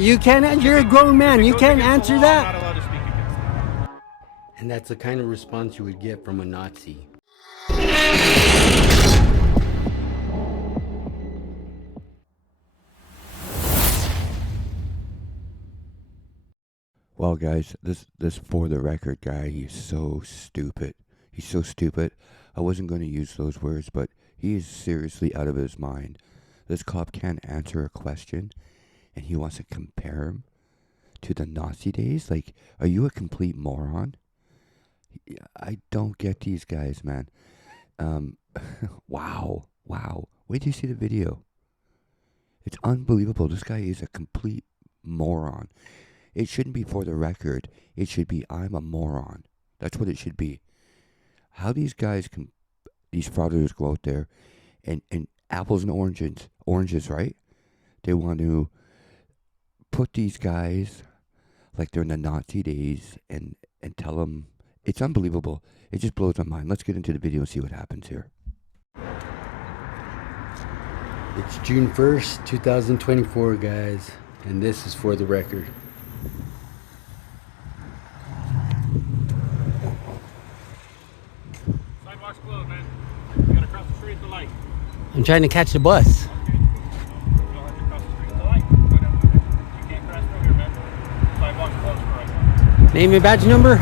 You can't, you're a grown man. You can't answer that. I'm not allowed to speak against that. And that's the kind of response you would get from a Nazi. Well, guys, this for the record guy, he's so stupid. He's so stupid. I wasn't going to use those words, but he is seriously out of his mind. This cop can't answer a question, and he wants to compare him to the Nazi days? Like, are you a complete moron? I don't get these guys, man. Wow. Wait till you see the video. It's unbelievable. This guy is a complete moron. It shouldn't be for the record. It should be, I'm a moron. That's what it should be. How these guys can, these frauditors go out there and apples and oranges, right? They want to put these guys like they're in the Nazi days and tell them, it's unbelievable. It just blows my mind. Let's get into the video and see what happens here. It's June 1st, 2024, guys. And this is for the record. Sidewalk's closed, man. You gotta cross the street at the light. I'm trying to catch the bus. Okay. You'll have to cross the street at the light. Go down there. You can't cross through here, man. Sidewalk's closed for right now. Name and badge number?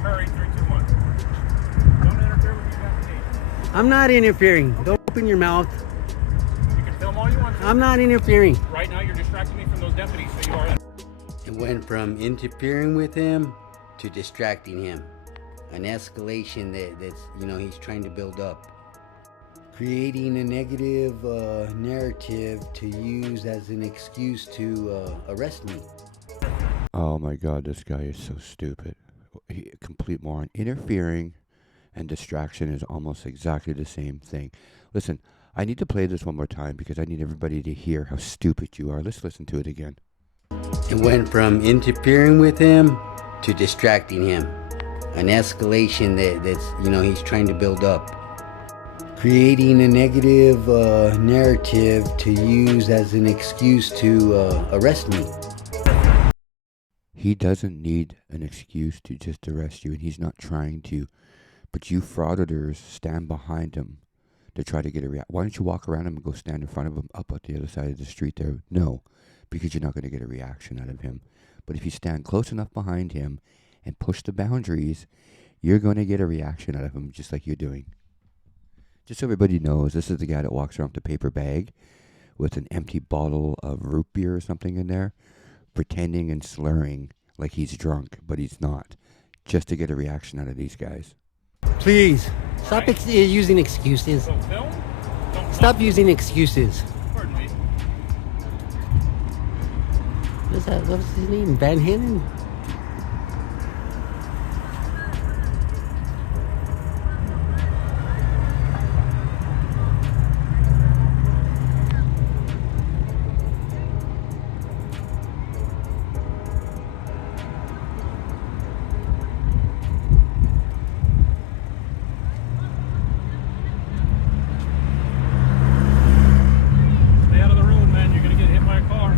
Hurry, 321. Don't interfere with your investigation. I'm not interfering. Don't open your mouth. You can film all you want to. I'm not interfering. Right now, you're distracting me from those deputies, so you are in. It went from interfering with him to distracting him. An escalation that's, he's trying to build up. Creating a negative narrative to use as an excuse to arrest me. Oh my God, this guy is so stupid. Complete moron. Interfering and distraction is almost exactly the same thing. Listen, I need to play this one more time because I need everybody to hear how stupid you are. Let's listen to it again. It went from interfering with him to distracting him. An escalation that's, he's trying to build up. Creating a negative narrative to use as an excuse to arrest me. He doesn't need an excuse to just arrest you, and he's not trying to. But you frauditors stand behind him to try to get a reaction. Why don't you walk around him and go stand in front of him up at the other side of the street there? No, because you're not going to get a reaction out of him. But if you stand close enough behind him and push the boundaries, you're going to get a reaction out of him just like you're doing. Just so everybody knows, this is the guy that walks around with a paper bag with an empty bottle of root beer or something in there, pretending and slurring like he's drunk, but he's not, just to get a reaction out of these guys. Please, stop using excuses. So film? Stop using excuses. Pardon me. What's that? What's his name? Van Halen? Stay out of the road, man. You're gonna get hit by a car.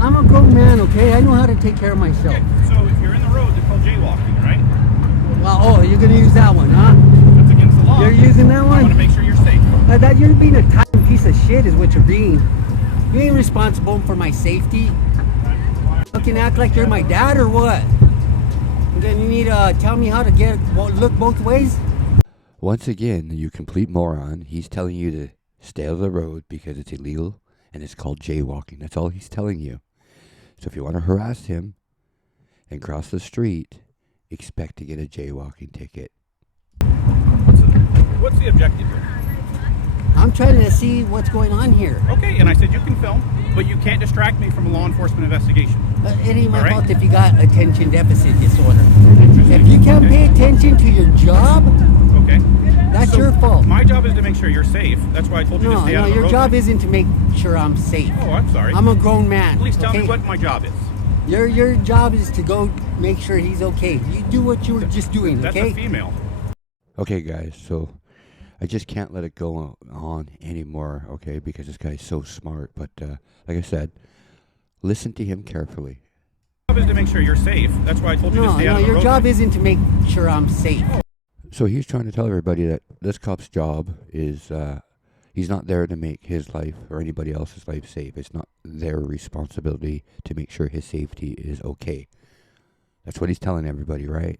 I'm a grown man, okay? I know how to take care of myself. Okay, so if you're in the road, they're called jaywalking, right? Well, you're gonna use that one, huh? That's against the law. You're using that I want one? to make sure you're safe. That you're being a tiny piece of shit is what you're being. You ain't responsible for my safety. Fucking act like you're my dad or what? And then you need to tell me how to look both ways? Once again, you complete moron, he's telling you to stay out of the road because it's illegal and it's called jaywalking. That's all he's telling you. So if you want to harass him and cross the street, expect to get a jaywalking ticket. What's the objective here? I'm trying to see what's going on here. Okay, and I said you can film, but you can't distract me from a law enforcement investigation. It ain't my All right. fault if you got attention deficit disorder. Interesting. If you can't pay attention to your job, Okay. that's So your fault. My job is to make sure you're safe. That's why I told you to No, stay out of the your road. job isn't to make sure I'm safe. Oh, I'm sorry. I'm a grown man. Please tell okay? me what my job is. Your job is to go make sure he's okay. You do what you were just doing, That's okay? a female. Okay, guys, so I just can't let it go on anymore, okay, because this guy's so smart. But like I said, Listen to him carefully. My job is to make sure you're safe. That's why I told you to No, stay no, out of the your road. job isn't to make sure I'm safe. So he's trying to tell everybody that this cop's job is, he's not there to make his life or anybody else's life safe. It's not their responsibility to make sure his safety is okay. That's what he's telling everybody, right?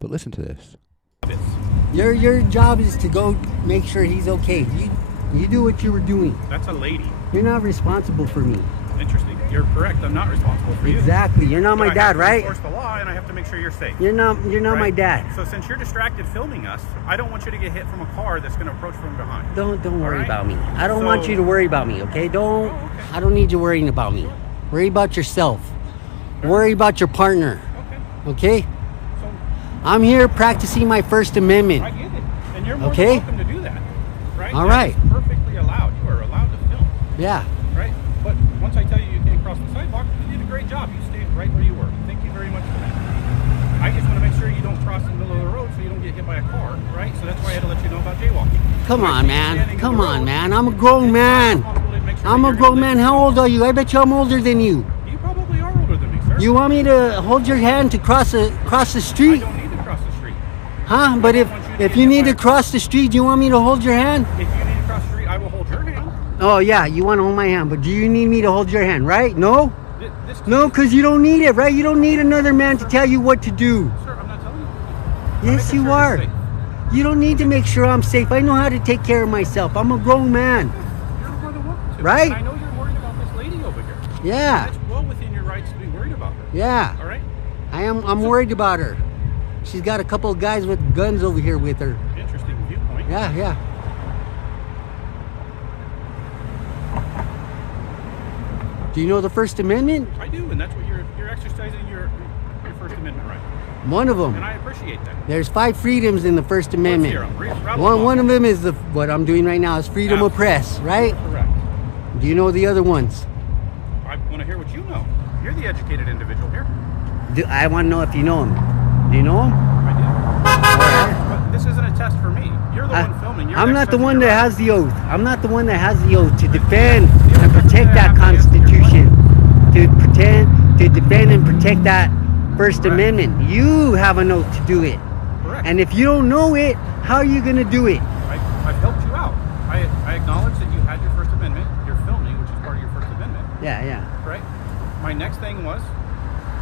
But listen to this. Your job is to go make sure he's okay. You do what you were doing. That's a lady. You're not responsible for me. Interesting. You're correct. I'm not responsible for you. Exactly. You're not But my I dad, have to right? enforce the law, and I have to make sure you're safe. You're not my Right? dad. So since you're distracted filming us, I don't want you to get hit from a car that's going to approach from behind. Don't worry Alright? about me. I don't want So- you to worry about me, okay? okay. I don't need you worrying about me. Worry about yourself. Worry about your partner, Okay. okay? So I'm here practicing my First Amendment. I get it, and you're more Okay. than welcome to do that. Right? All That right. is perfectly allowed. You are allowed to film. Yeah. Right? But once I tell you can't cross the sidewalk, you did a great job. You stayed right where you were. Thank you very much for that. I just want to make sure you don't cross in the middle of the road so you don't get hit by a car, right? So that's why I had to let you know about jaywalking. Come When I on, see you man. standing in Come the on, road, man. I'm a grown it's my man. responsibility to make sure I'm that a you're grown gonna man. live How your old are you? I bet you I'm older than you. life. You probably are older than me, sir. You want me to hold your hand to cross the I street? don't need to cross the street. Huh? But if you need to cross the street, do you want me to hold your hand? If you need to cross the street, I will hold your hand. Oh yeah, you want to hold my hand, but do you need me to hold your hand, right? No? This No, because you don't need it, right? You don't need another man to tell you what to do. Sir, I'm not telling you. I'm Yes, making you sure you're are. safe. You don't need to make sure I'm safe. I know how to take care of myself. I'm a grown man. You're more than welcome to. Right? And I know you're worried about this lady over here. Yeah, That's well within your rights to be worried about her. yeah. All right? I'm worried about her. She's got a couple of guys with guns over here with her. Interesting viewpoint. Yeah. Do you know the First Amendment? I do, and that's what you're exercising your First Amendment right. One of them. And I appreciate that. There's 5 freedoms in the First Amendment. hear 'em. Rattle One them one off. of them is what I'm doing right now is freedom of press, right? Correct. Do you know the other ones? I want to hear what you know. You're the educated individual here. I want to know if you know them. Do you know them? I do. But this isn't a test for me. You're the one filming. You're I'm not the exercising one your that right. has the oath. I'm not the one that has the oath to defend and protect that Constitution. To defend and protect that First Correct. Amendment. You have an oath to do it. Correct. And if you don't know it, how are you going to do it? I've helped you out. I acknowledge that you had your First Amendment. You're filming, which is part of your First Amendment. Yeah. Right? My next thing was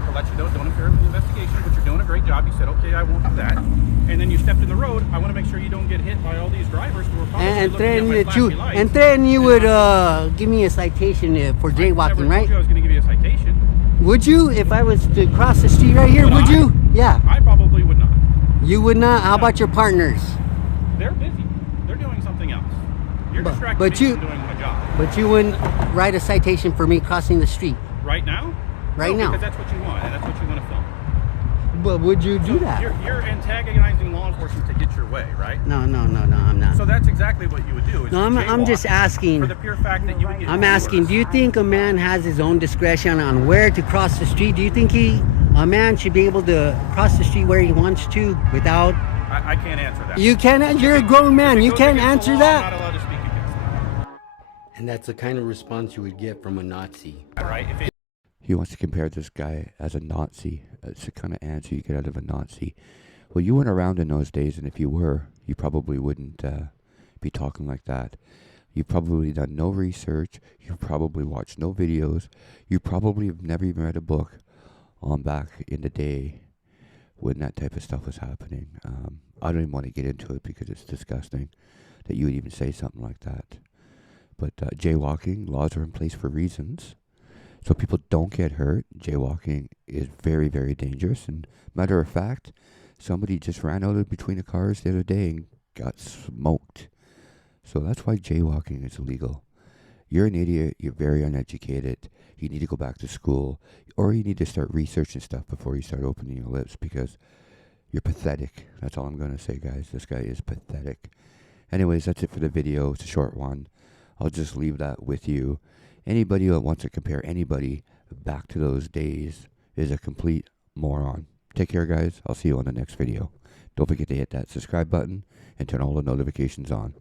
to let you know, don't interfere with the investigation, but you're doing a great job. You said, okay, I won't do that. And then you stepped in the road. I want to make sure you don't get hit by all these drivers who are probably And looking at my then flashy lights. and then you And would not- give me a citation for I never jaywalking, told right? you I was going to give you a citation. Would you if I was to cross the street right here? Would Would I? you? Yeah. I probably would not. You would not. How about your partners? They're busy. They're doing something else. You're distracted but me you- from doing my job. But you wouldn't write a citation for me crossing the street. Right now? Right No, now. Because that's what you want, and that's what you want to film. But would you do So that? You're antagonizing law enforcement to get your way, right? No, I'm not. So that's exactly what you would do. Is No, I'm jaywalk just asking. For the pure fact that you would get I'm asking, do you think a man has his own discretion on where to cross the street? Do you think a man should be able to cross the street where he wants to without? I can't answer that. You can't. You're a grown man. If it You goes can't against the answer law, I'm that. not allowed to speak against that. And that's the kind of response you would get from a Nazi. Right? If it, He wants to compare this guy as a Nazi. It's the kind of answer you get out of a Nazi. Well, you weren't around in those days, and if you were, you probably wouldn't be talking like that. You've probably done no research. You've probably watched no videos. You probably have never even read a book on back in the day when that type of stuff was happening. I don't even want to get into it because it's disgusting that you would even say something like that. But jaywalking, laws are in place for reasons. So people don't get hurt. Jaywalking is very, very dangerous. And matter of fact, somebody just ran out of between the cars the other day and got smoked. So that's why jaywalking is illegal. You're an idiot. You're very uneducated. You need to go back to school. Or you need to start researching stuff before you start opening your lips because you're pathetic. That's all I'm going to say, guys. This guy is pathetic. Anyways, that's it for the video. It's a short one. I'll just leave that with you. Anybody that wants to compare anybody back to those days is a complete moron. Take care, guys. I'll see you on the next video. Don't forget to hit that subscribe button and turn all the notifications on.